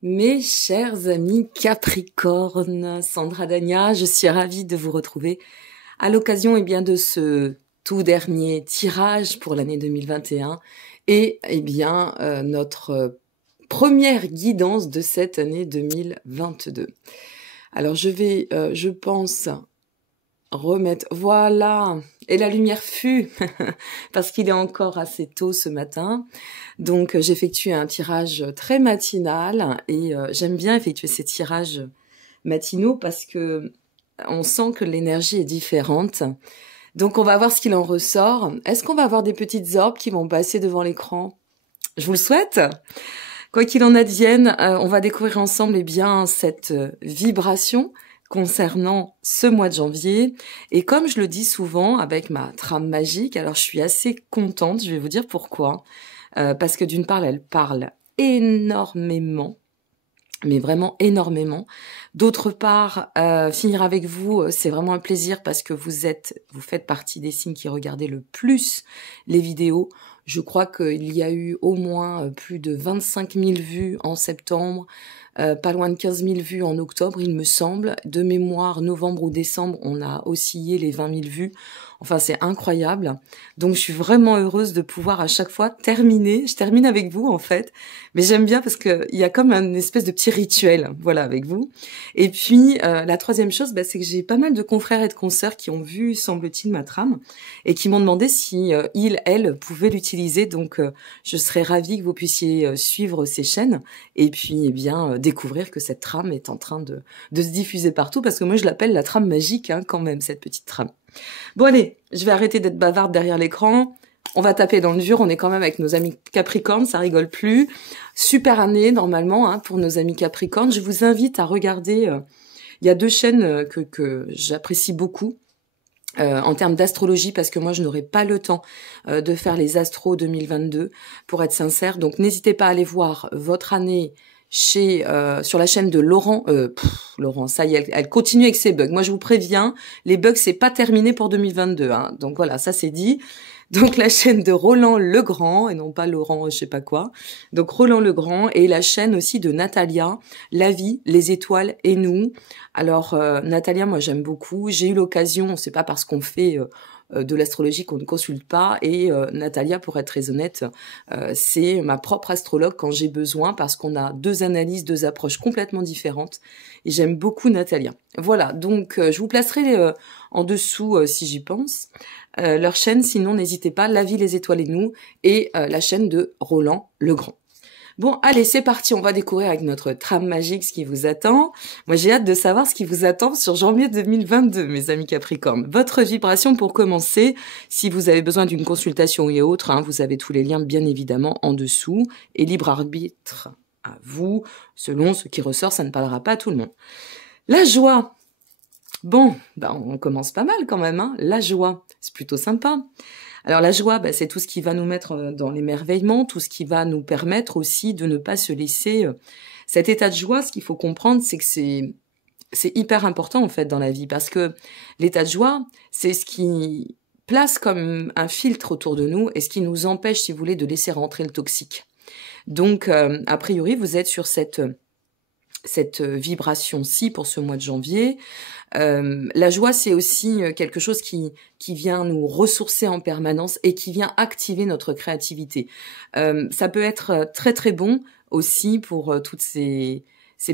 Mes chers amis Capricorne, Sandra Dagna, je suis ravie de vous retrouver à l'occasion de ce tout dernier tirage pour l'année 2021 et notre première guidance de cette année 2022. Alors je vais, je pense, remettre, voilà, et la lumière fut, parce qu'il est encore assez tôt ce matin, donc j'effectue un tirage très matinal, et j'aime bien effectuer ces tirages matinaux parce que on sent que l'énergie est différente, donc on va voir ce qu'il en ressort. Est-ce qu'on va avoir des petites orbes qui vont passer devant l'écran? Je vous le souhaite. Quoi qu'il en advienne, on va découvrir ensemble cette vibration concernant ce mois de janvier. Et comme je le dis souvent avec ma trame magique, alors je suis assez contente, je vais vous dire pourquoi. Parce que d'une part, elle parle énormément, mais vraiment énormément. D'autre part, finir avec vous, c'est vraiment un plaisir parce que vous faites partie des signes qui regardaient le plus les vidéos. Je crois qu'il y a eu au moins plus de 25 000 vues en septembre, pas loin de 15 000 vues en octobre, il me semble. De mémoire, novembre ou décembre, on a oscillé les 20 000 vues. Enfin, c'est incroyable. Donc, je suis vraiment heureuse de pouvoir à chaque fois terminer. Je termine avec vous, en fait. Mais j'aime bien parce que il y a comme une espèce de petit rituel, voilà, avec vous. Et puis, la troisième chose, c'est que j'ai pas mal de confrères et de consoeurs qui ont vu, semble-t-il, ma trame et qui m'ont demandé si elles pouvaient l'utiliser. Donc, je serais ravie que vous puissiez suivre ces chaînes et puis, découvrir que cette trame est en train de se diffuser partout parce que moi, je l'appelle la trame magique, hein, quand même, cette petite trame. Bon allez, je vais arrêter d'être bavarde derrière l'écran. On va taper dans le dur, on est quand même avec nos amis Capricorne, ça rigole plus. Super année normalement, hein, pour nos amis Capricorne. Je vous invite à regarder, il y a deux chaînes que j'apprécie beaucoup en termes d'astrologie parce que moi je n'aurai pas le temps de faire les astros 2022 pour être sincère. Donc n'hésitez pas à aller voir votre année sur la chaîne de Laurent. Laurent, ça y est, elle continue avec ses bugs. Moi, je vous préviens, les bugs, c'est pas terminé pour 2022. Hein. Donc voilà, ça c'est dit. Donc la chaîne de Roland Legrand, et non pas Laurent je sais pas quoi. Donc Roland Legrand, et la chaîne aussi de Natalia, La vie, les étoiles et nous. Alors Natalia, moi j'aime beaucoup. J'ai eu l'occasion, c'est pas parce qu'on fait de l'astrologie qu'on ne consulte pas, et Natalia, pour être très honnête, c'est ma propre astrologue quand j'ai besoin, parce qu'on a deux analyses, deux approches complètement différentes, et j'aime beaucoup Natalia. Voilà, donc je vous placerai en dessous, si j'y pense, leur chaîne, sinon n'hésitez pas, La vie, les étoiles et nous, et la chaîne de Roland Legrand. Bon, allez, c'est parti, on va découvrir avec notre trame magique ce qui vous attend. Moi, j'ai hâte de savoir ce qui vous attend sur janvier 2022, mes amis Capricorne. Votre vibration pour commencer, si vous avez besoin d'une consultation et autres, hein, vous avez tous les liens bien évidemment en dessous, et libre arbitre à vous, selon ce qui ressort, ça ne parlera pas à tout le monde. La joie. Bon, on commence pas mal quand même, hein. La joie, c'est plutôt sympa. Alors la joie, c'est tout ce qui va nous mettre dans l'émerveillement, tout ce qui va nous permettre aussi de ne pas se laisser... Cet état de joie, ce qu'il faut comprendre, c'est que c'est hyper important en fait dans la vie, parce que l'état de joie, c'est ce qui place comme un filtre autour de nous et ce qui nous empêche, si vous voulez, de laisser rentrer le toxique. Donc, a priori, vous êtes sur cette vibration-ci pour ce mois de janvier. La joie, c'est aussi quelque chose qui vient nous ressourcer en permanence et qui vient activer notre créativité. Ça peut être très très bon aussi pour toutes ces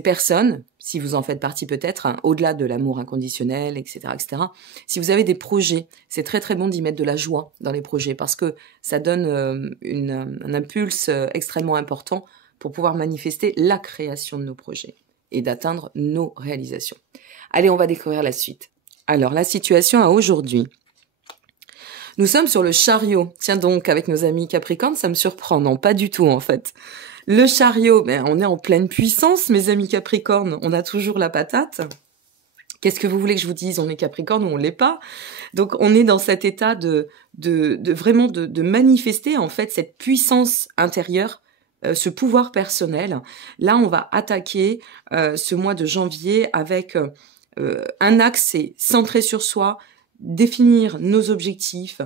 personnes, si vous en faites partie peut-être, hein, au-delà de l'amour inconditionnel, etc., etc. Si vous avez des projets, c'est très très bon d'y mettre de la joie dans les projets parce que ça donne un impulse extrêmement important pour pouvoir manifester la création de nos projets et d'atteindre nos réalisations. Allez, on va découvrir la suite. Alors, la situation à aujourd'hui. Nous sommes sur le chariot. Tiens donc, avec nos amis Capricorne, ça me surprend. Non, pas du tout en fait. Le chariot, on est en pleine puissance, mes amis Capricorne. On a toujours la patate. Qu'est-ce que vous voulez que je vous dise? On est Capricorne ou on l'est pas? Donc, on est dans cet état de vraiment de manifester en fait cette puissance intérieure, ce pouvoir personnel. Là, on va attaquer ce mois de janvier avec un axe, c'est centrer sur soi, définir nos objectifs,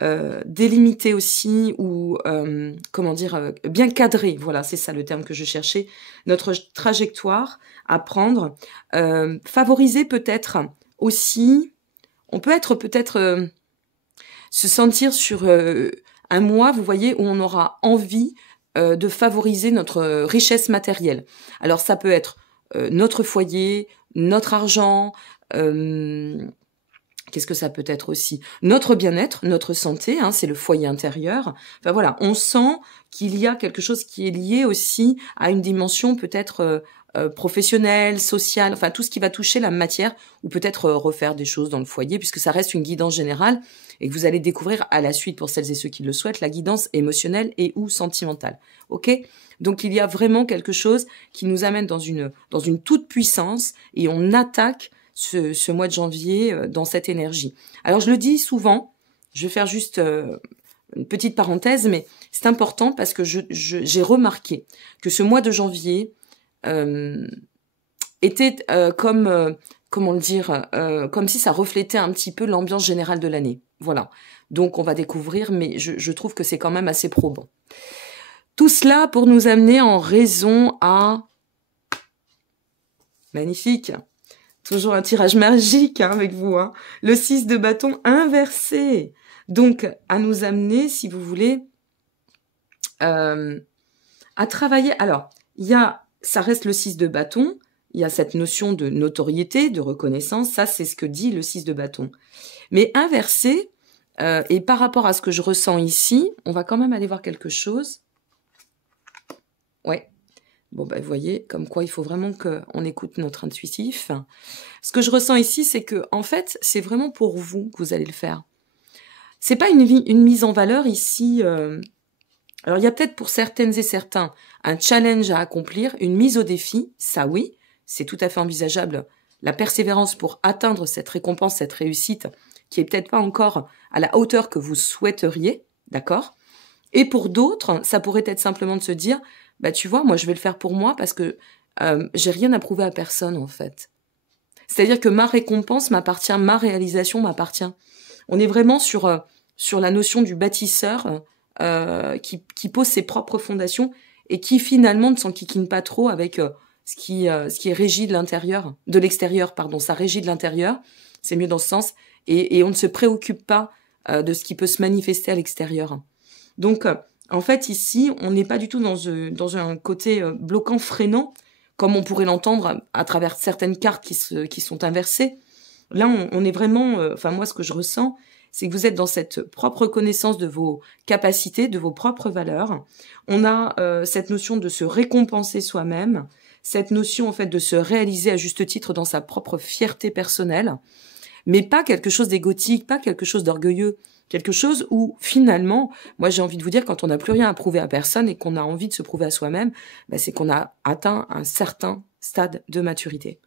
délimiter aussi ou comment dire, bien cadrer, voilà, c'est ça le terme que je cherchais, notre trajectoire à prendre, favoriser peut-être aussi, on peut être peut-être se sentir sur un mois, vous voyez, où on aura envie de favoriser notre richesse matérielle. Alors ça peut être notre foyer, notre argent, qu'est-ce que ça peut être aussi? Notre bien-être, notre santé, hein, c'est le foyer intérieur. Enfin voilà, on sent qu'il y a quelque chose qui est lié aussi à une dimension peut-être professionnelle, sociale, enfin tout ce qui va toucher la matière, ou peut-être refaire des choses dans le foyer, puisque ça reste une guidance générale, et que vous allez découvrir à la suite, pour celles et ceux qui le souhaitent, la guidance émotionnelle et ou sentimentale. Ok? Donc il y a vraiment quelque chose qui nous amène dans une toute puissance, et on attaque ce mois de janvier dans cette énergie. Alors je le dis souvent, je vais faire juste une petite parenthèse, mais c'est important parce que j'ai remarqué que ce mois de janvier était comment le dire, comme si ça reflétait un petit peu l'ambiance générale de l'année. Voilà. Donc on va découvrir, mais je trouve que c'est quand même assez probant. Tout cela pour nous amener en raison à... Magnifique. Toujours un tirage magique hein, avec vous. Hein. Le 6 de bâton inversé. Donc, à nous amener, si vous voulez, à travailler. Alors, ça reste le 6 de bâton. Il y a cette notion de notoriété, de reconnaissance. Ça, c'est ce que dit le 6 de bâton. Mais inversé, et par rapport à ce que je ressens ici, on va quand même aller voir quelque chose. Ouais. Bon, ben, vous voyez, comme quoi il faut vraiment qu'on écoute notre intuitif. Ce que je ressens ici, c'est que, en fait, c'est vraiment pour vous que vous allez le faire. C'est pas une mise en valeur ici. Alors, il y a peut-être pour certaines et certains un challenge à accomplir, une mise au défi. Ça, oui, c'est tout à fait envisageable. La persévérance pour atteindre cette récompense, cette réussite, qui est peut-être pas encore à la hauteur que vous souhaiteriez, d'accord? Et pour d'autres, ça pourrait être simplement de se dire, bah tu vois, moi je vais le faire pour moi parce que j'ai rien à prouver à personne en fait. C'est-à-dire que ma récompense m'appartient, ma réalisation m'appartient. On est vraiment sur la notion du bâtisseur qui pose ses propres fondations et qui finalement ne s'enquiquine pas trop avec ce qui est régi de l'intérieur, de l'extérieur, pardon, ça régit de l'intérieur, c'est mieux dans ce sens, et on ne se préoccupe pas de ce qui peut se manifester à l'extérieur. Donc, en fait, ici, on n'est pas du tout dans un côté bloquant, freinant, comme on pourrait l'entendre à travers certaines cartes qui sont inversées. Là, on est vraiment... Enfin, moi, ce que je ressens, c'est que vous êtes dans cette propre connaissance de vos capacités, de vos propres valeurs. On a cette notion de se récompenser soi-même, cette notion, en fait, de se réaliser à juste titre dans sa propre fierté personnelle, mais pas quelque chose d'égotique, pas quelque chose d'orgueilleux, quelque chose où, finalement, moi j'ai envie de vous dire, quand on n'a plus rien à prouver à personne et qu'on a envie de se prouver à soi-même, bah, c'est qu'on a atteint un certain stade de maturité.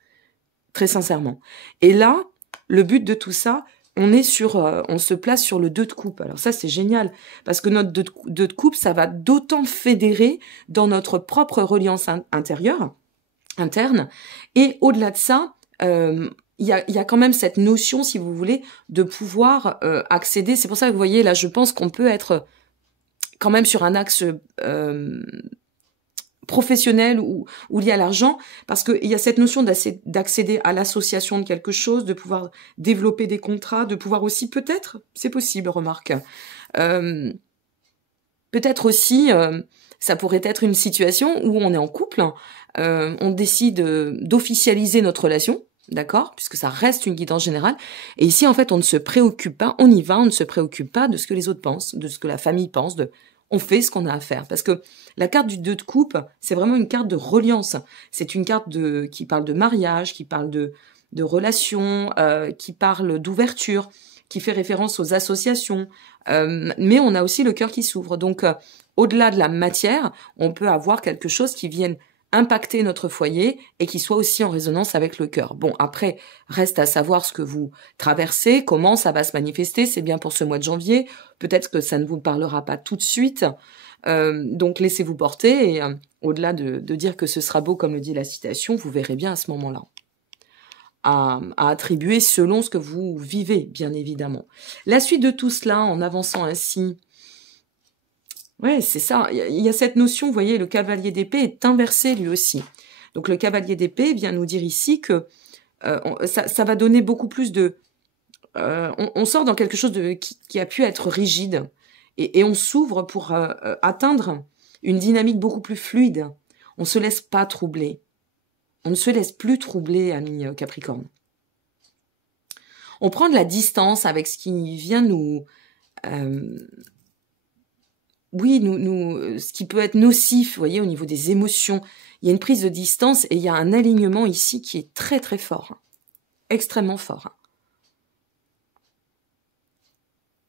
Très sincèrement. Et là, le but de tout ça, on se place sur le 2 de coupe. Alors ça, c'est génial, parce que notre 2 de coupe, ça va d'autant fédérer dans notre propre reliance interne, et au-delà de ça, il y a quand même cette notion, si vous voulez, de pouvoir accéder. C'est pour ça que vous voyez, là, je pense qu'on peut être quand même sur un axe professionnel ou lié à l'argent, parce qu'il y a cette notion d'accéder à l'association de quelque chose, de pouvoir développer des contrats, de pouvoir aussi, peut-être, c'est possible, remarque, peut-être aussi, ça pourrait être une situation où on est en couple, on décide d'officialiser notre relation, d'accord, puisque ça reste une guidance générale. Et ici, en fait, on ne se préoccupe pas, on y va, on ne se préoccupe pas de ce que les autres pensent, de ce que la famille pense, on fait ce qu'on a à faire. Parce que la carte du 2 de coupe, c'est vraiment une carte de reliance. C'est une carte qui parle de mariage, qui parle de relations, qui parle d'ouverture, qui fait référence aux associations. Mais on a aussi le cœur qui s'ouvre. Donc, au-delà de la matière, on peut avoir quelque chose qui vienne impacter notre foyer et qui soit aussi en résonance avec le cœur. Bon, après, reste à savoir ce que vous traversez, comment ça va se manifester, c'est bien pour ce mois de janvier, peut-être que ça ne vous parlera pas tout de suite, donc laissez-vous porter, et au-delà de dire que ce sera beau comme le dit la citation, vous verrez bien à ce moment-là. à attribuer selon ce que vous vivez, bien évidemment. La suite de tout cela, en avançant ainsi, ouais, c'est ça, il y a cette notion, vous voyez, le cavalier d'épée est inversé lui aussi. Donc le cavalier d'épée vient nous dire ici que ça va donner beaucoup plus de... on sort dans quelque chose qui a pu être rigide, et on s'ouvre pour atteindre une dynamique beaucoup plus fluide. On ne se laisse pas troubler. On ne se laisse plus troubler, amis Capricorne. On prend de la distance avec ce qui vient nous... ce qui peut être nocif, vous voyez, au niveau des émotions. Il y a une prise de distance et il y a un alignement ici qui est très très fort. Extrêmement fort.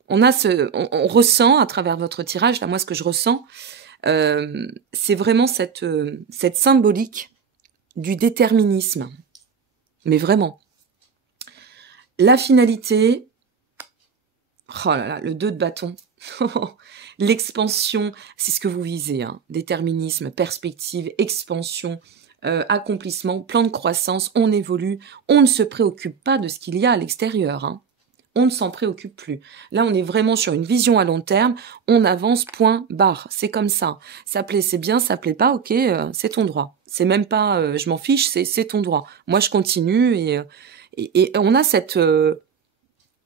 On ressent à travers votre tirage, là moi ce que je ressens, c'est vraiment cette symbolique du déterminisme. Mais vraiment. La finalité, oh là là, le 2 de bâton, l'expansion, c'est ce que vous visez, hein. Déterminisme, perspective, expansion, accomplissement, plan de croissance, on évolue, on ne se préoccupe pas de ce qu'il y a à l'extérieur, hein. On ne s'en préoccupe plus. Là, on est vraiment sur une vision à long terme. On avance, point, barre. C'est comme ça. Ça plaît, c'est bien. Ça plaît pas, ok, c'est ton droit. C'est même pas, je m'en fiche, c'est ton droit. Moi, je continue et on a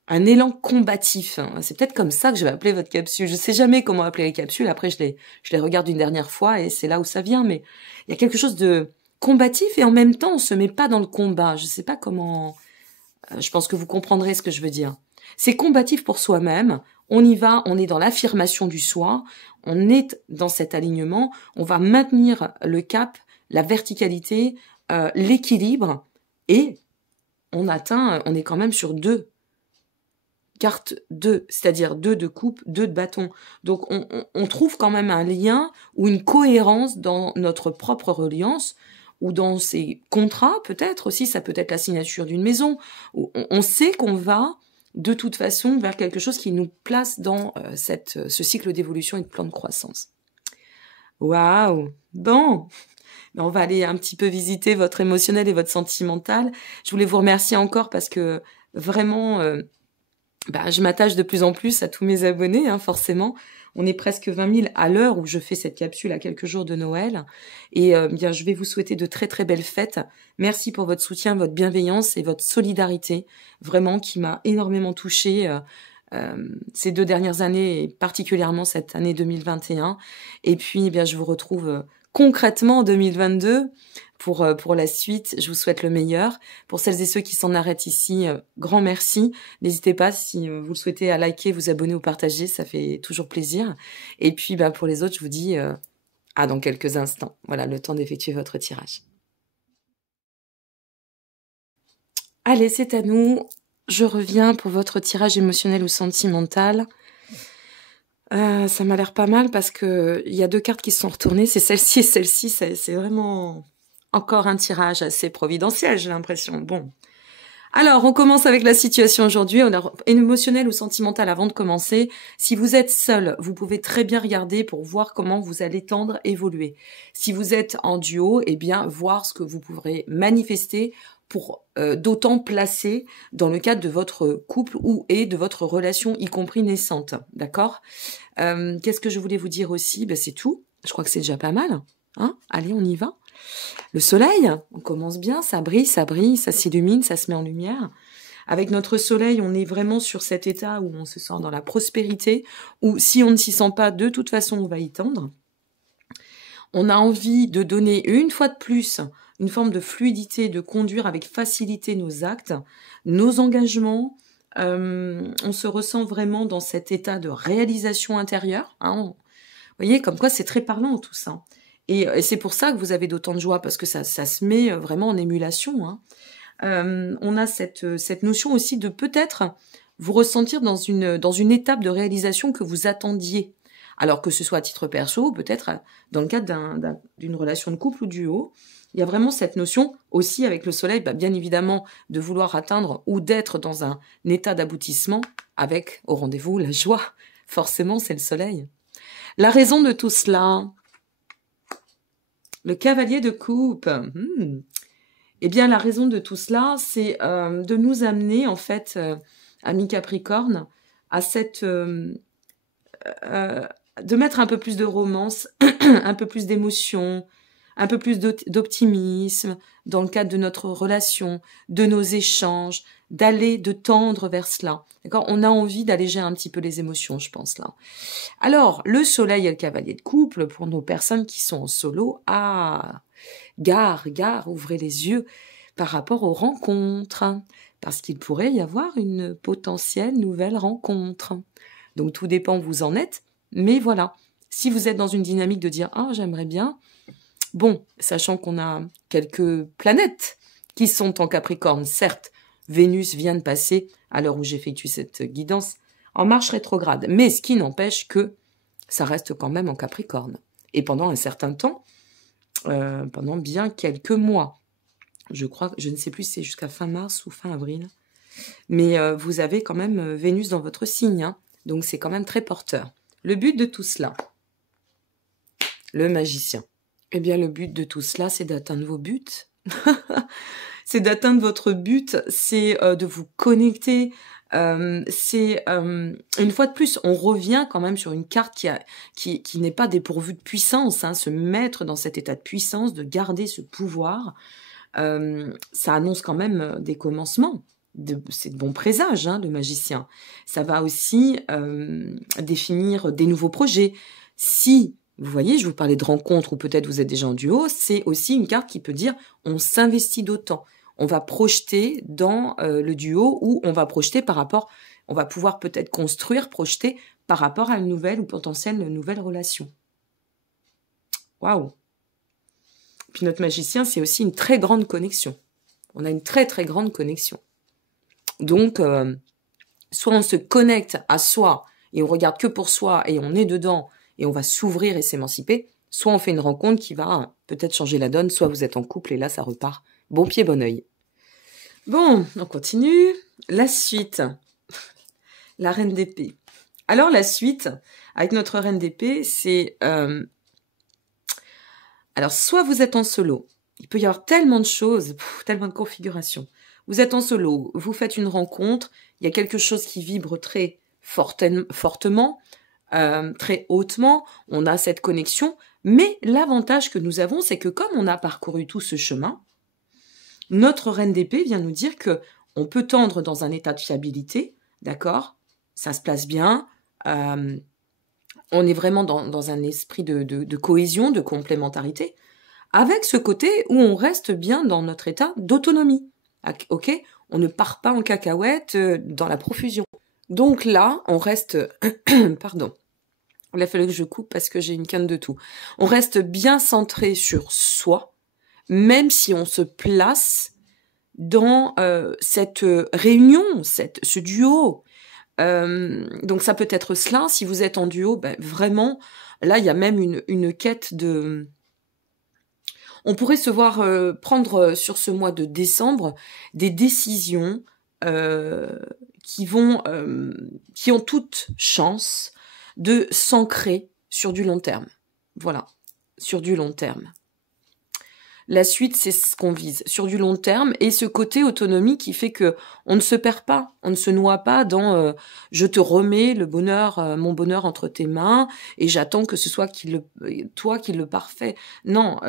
un élan combatif. Hein. C'est peut-être comme ça que je vais appeler votre capsule. Je sais jamais comment appeler les capsules. Après, je les regarde une dernière fois et c'est là où ça vient. Mais il y a quelque chose de combatif et en même temps, on se met pas dans le combat. Je sais pas comment... Je pense que vous comprendrez ce que je veux dire. C'est combatif pour soi-même. On y va, on est dans l'affirmation du soi. On est dans cet alignement. On va maintenir le cap, la verticalité, l'équilibre. Et on est quand même sur 2 cartes 2, c'est-à-dire 2 de coupe, 2 de bâton. Donc on trouve quand même un lien ou une cohérence dans notre propre reliance, ou dans ces contrats, peut-être aussi, ça peut être la signature d'une maison, où on sait qu'on va, de toute façon, vers quelque chose qui nous place dans ce cycle d'évolution et de plan de croissance. Waouh! Bon, on va aller un petit peu visiter votre émotionnel et votre sentimental. Je voulais vous remercier encore parce que vraiment, je m'attache de plus en plus à tous mes abonnés, hein, forcément. On est presque 20 000 à l'heure où je fais cette capsule à quelques jours de Noël. Et bien, je vais vous souhaiter de très très belles fêtes. Merci pour votre soutien, votre bienveillance et votre solidarité, vraiment qui m'a énormément touchée ces 2 dernières années et particulièrement cette année 2021. Et puis, bien, je vous retrouve concrètement en 2022 pour la suite. Je vous souhaite le meilleur. Pour celles et ceux qui s'en arrêtent ici, grand merci. N'hésitez pas, si vous le souhaitez, à liker, vous abonner ou partager, ça fait toujours plaisir. Et puis pour les autres, je vous dis à dans quelques instants. Voilà, le temps d'effectuer votre tirage. Allez, c'est à nous. Je reviens pour votre tirage émotionnel ou sentimental. Ça m'a l'air pas mal parce que il y a 2 cartes qui se sont retournées. C'est celle-ci et celle-ci. C'est vraiment... encore un tirage assez providentiel, j'ai l'impression. Bon. Alors, on commence avec la situation aujourd'hui. On a émotionnel ou sentimental avant de commencer. Si vous êtes seul, vous pouvez très bien regarder pour voir comment vous allez tendre, évoluer. Si vous êtes en duo, eh bien, voir ce que vous pourrez manifester pour d'autant placer dans le cadre de votre couple et de votre relation, y compris naissante. D'accord ? Qu'est-ce que je voulais vous dire aussi ? C'est tout. Je crois que c'est déjà pas mal. Hein ? Allez, on y va. Le soleil, on commence bien, ça brille, ça s'illumine, ça se met en lumière. Avec notre soleil, on est vraiment sur cet état où on se sent dans la prospérité, où si on ne s'y sent pas, de toute façon, on va y tendre. On a envie de donner une fois de plus une forme de fluidité, de conduire avec facilité nos actes, nos engagements. On se ressent vraiment dans cet état de réalisation intérieure. Hein. Vous voyez, comme quoi c'est très parlant tout ça. Et c'est pour ça que vous avez d'autant de joie, parce que ça se met vraiment en émulation. Hein. On a cette notion aussi de peut-être vous ressentir dans une étape de réalisation que vous attendiez. Alors que ce soit à titre perso, peut-être dans le cadre d'une relation de couple ou duo. Il y a vraiment cette notion aussi avec le soleil, bien évidemment, de vouloir atteindre ou d'être dans un état d'aboutissement avec, au rendez-vous, la joie. Forcément, c'est le soleil. La raison de tout cela... Le cavalier de coupe. Eh bien, la raison de tout cela, c'est de nous amener, en fait, amis Capricorne, à de mettre un peu plus de romance, un peu plus d'émotion, un peu plus d'optimisme dans le cadre de notre relation, de nos échanges, de tendre vers cela. D'accord? On a envie d'alléger un petit peu les émotions, je pense, là. Alors, le soleil et le cavalier de couple, pour nos personnes qui sont en solo, gare, ouvrez les yeux par rapport aux rencontres, parce qu'il pourrait y avoir une potentielle nouvelle rencontre. Donc, tout dépend où vous en êtes, mais voilà. Si vous êtes dans une dynamique de dire « Ah, j'aimerais bien », bon, sachant qu'on a quelques planètes qui sont en Capricorne, certes, Vénus vient de passer, à l'heure où j'effectue cette guidance, en marche rétrograde, mais ce qui n'empêche que ça reste quand même en Capricorne. Et pendant un certain temps, pendant bien quelques mois, je crois, je ne sais plus si c'est jusqu'à fin mars ou fin avril, mais vous avez quand même Vénus dans votre signe, hein, donc c'est quand même très porteur. Le but de tout cela, le magicien. Eh bien, le but de tout cela, c'est d'atteindre vos buts. C'est d'atteindre votre but, c'est de vous connecter. C'est une fois de plus, on revient quand même sur une carte qui n'est pas dépourvue de puissance, hein, se mettre dans cet état de puissance, de garder ce pouvoir. Ça annonce quand même des commencements. C'est de bons présages, hein, le magicien. Ça va aussi définir des nouveaux projets. Si vous voyez, je vous parlais de rencontres ou peut-être vous êtes déjà en duo, c'est aussi une carte qui peut dire on s'investit d'autant. On va projeter dans le duo ou on va projeter par rapport, on va pouvoir peut-être projeter par rapport à une nouvelle ou potentielle nouvelle relation. Waouh! Puis notre magicien, c'est aussi une très grande connexion. On a une très très grande connexion. Donc, soit on se connecte à soi et on regarde que pour soi et on est dedans, et on va s'ouvrir et s'émanciper, soit on fait une rencontre qui va peut-être changer la donne, soit vous êtes en couple et là, ça repart. Bon pied, bon oeil. Bon, on continue. La suite. La reine d'épée. Alors, la suite, avec notre reine d'épée, c'est... Alors, soit vous êtes en solo. Il peut y avoir tellement de choses, tellement de configurations. Vous êtes en solo, vous faites une rencontre, il y a quelque chose qui vibre très fortement, très hautement, on a cette connexion, mais l'avantage que nous avons, c'est que comme on a parcouru tout ce chemin, notre reine d'épée vient nous dire que on peut tendre dans un état de fiabilité, d'accord? Ça se place bien, on est vraiment dans un esprit de cohésion, de complémentarité, avec ce côté où on reste bien dans notre état d'autonomie, ok? On ne part pas en cacahuète dans la profusion. Donc là, on reste... Pardon. Il a fallu que je coupe parce que j'ai une canne de tout. On reste bien centré sur soi, même si on se place dans cette réunion, ce duo. Donc ça peut être cela. Si vous êtes en duo, ben vraiment, là, il y a même une quête de... On pourrait se voir prendre sur ce mois de décembre des décisions qui ont toute chance de s'ancrer sur du long terme. Voilà, sur du long terme. La suite, c'est ce qu'on vise, sur du long terme, et ce côté autonomie qui fait que on ne se perd pas, on ne se noie pas dans je te remets le bonheur, mon bonheur entre tes mains, et j'attends que ce soit toi qui le parfait. Non,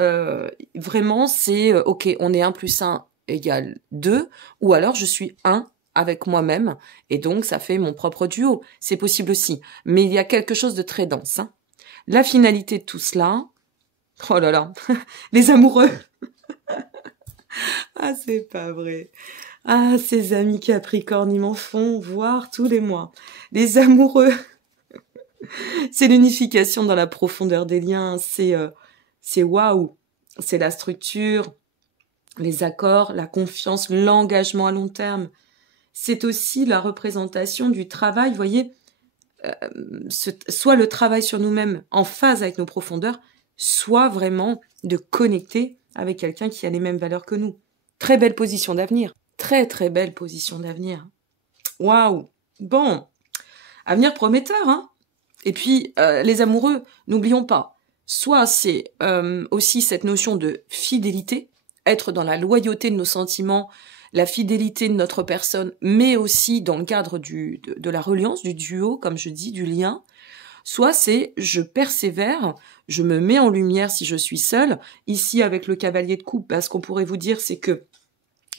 vraiment, c'est ok, on est 1 + 1 = 2, ou alors je suis 1 avec moi-même, et donc ça fait mon propre duo. C'est possible aussi, mais il y a quelque chose de très dense. Hein. La finalité de tout cela, oh là là, les amoureux. Ah, c'est pas vrai. Ah, ces amis Capricorne, ils m'en font voir tous les mois. Les amoureux, c'est l'unification dans la profondeur des liens, c'est waouh. C'est la structure, les accords, la confiance, l'engagement à long terme. C'est aussi la représentation du travail, vous voyez, soit le travail sur nous-mêmes en phase avec nos profondeurs, soit vraiment de connecter avec quelqu'un qui a les mêmes valeurs que nous. Très belle position d'avenir. Très, très belle position d'avenir. Waouh. Bon. Avenir prometteur, hein. Et puis, les amoureux, n'oublions pas. Soit c'est aussi cette notion de fidélité, être dans la loyauté de nos sentiments, la fidélité de notre personne, mais aussi dans le cadre de la reliance, du duo, comme je dis, du lien. Soit c'est je persévère, je me mets en lumière si je suis seule. Ici, avec le cavalier de coupe, ce qu'on pourrait vous dire, c'est que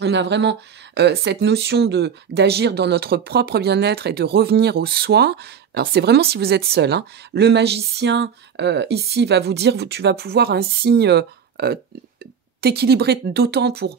on a vraiment cette notion d'agir dans notre propre bien-être et de revenir au soi. Alors c'est vraiment si vous êtes seul. Hein. Le magicien ici va vous dire, tu vas pouvoir ainsi t'équilibrer d'autant pour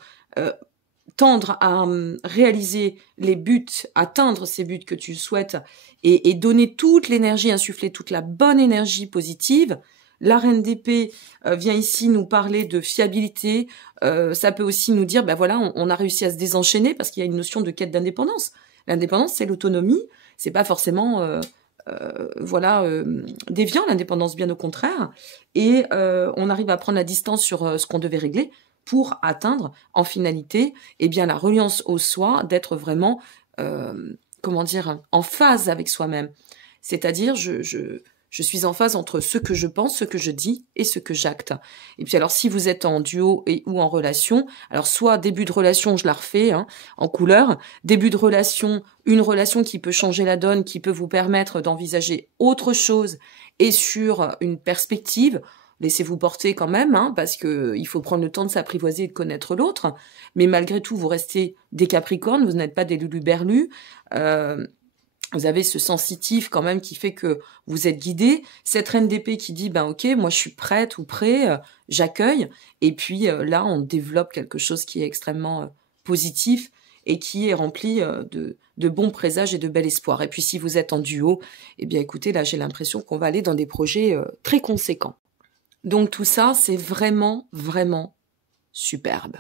tendre à réaliser les buts, atteindre ces buts que tu souhaites et donner toute l'énergie, insuffler toute la bonne énergie positive. La reine d'épée vient ici nous parler de fiabilité. Ça peut aussi nous dire, voilà, on a réussi à se désenchaîner parce qu'il y a une notion de quête d'indépendance. L'indépendance, c'est l'autonomie. C'est pas forcément, déviant l'indépendance, bien au contraire. Et on arrive à prendre la distance sur ce qu'on devait régler pour atteindre, en finalité, la reliance au soi, d'être vraiment, en phase avec soi-même. C'est-à-dire, je suis en phase entre ce que je pense, ce que je dis et ce que j'acte. Et puis alors, si vous êtes en duo ou en relation, alors soit début de relation, je la refais en couleur, début de relation, une relation qui peut changer la donne, qui peut vous permettre d'envisager autre chose et sur une perspective. Laissez-vous porter quand même, parce que il faut prendre le temps de s'apprivoiser et de connaître l'autre. Mais malgré tout, vous restez des Capricornes, vous n'êtes pas des luluberlus. Vous avez ce sensitif quand même qui fait que vous êtes guidé. Cette reine d'épée qui dit, ok, moi je suis prête ou prêt, j'accueille. Et puis là, on développe quelque chose qui est extrêmement positif et qui est rempli de bons présages et de bel espoir. Et puis si vous êtes en duo, écoutez, là j'ai l'impression qu'on va aller dans des projets très conséquents. Donc tout ça, c'est vraiment, vraiment superbe.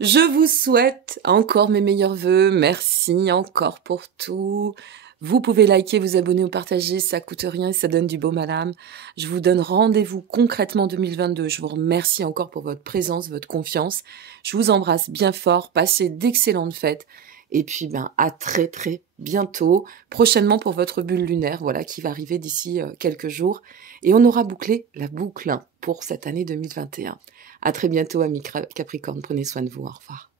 Je vous souhaite encore mes meilleurs vœux. Merci encore pour tout. Vous pouvez liker, vous abonner ou partager, ça coûte rien et ça donne du baume à l'âme. Je vous donne rendez-vous concrètement 2022. Je vous remercie encore pour votre présence, votre confiance. Je vous embrasse bien fort. Passez d'excellentes fêtes. Et puis, à très, très bientôt. Prochainement pour votre bulle lunaire, qui va arriver d'ici quelques jours. Et on aura bouclé la boucle pour cette année 2021. À très bientôt, amis Capricorne. Prenez soin de vous. Au revoir.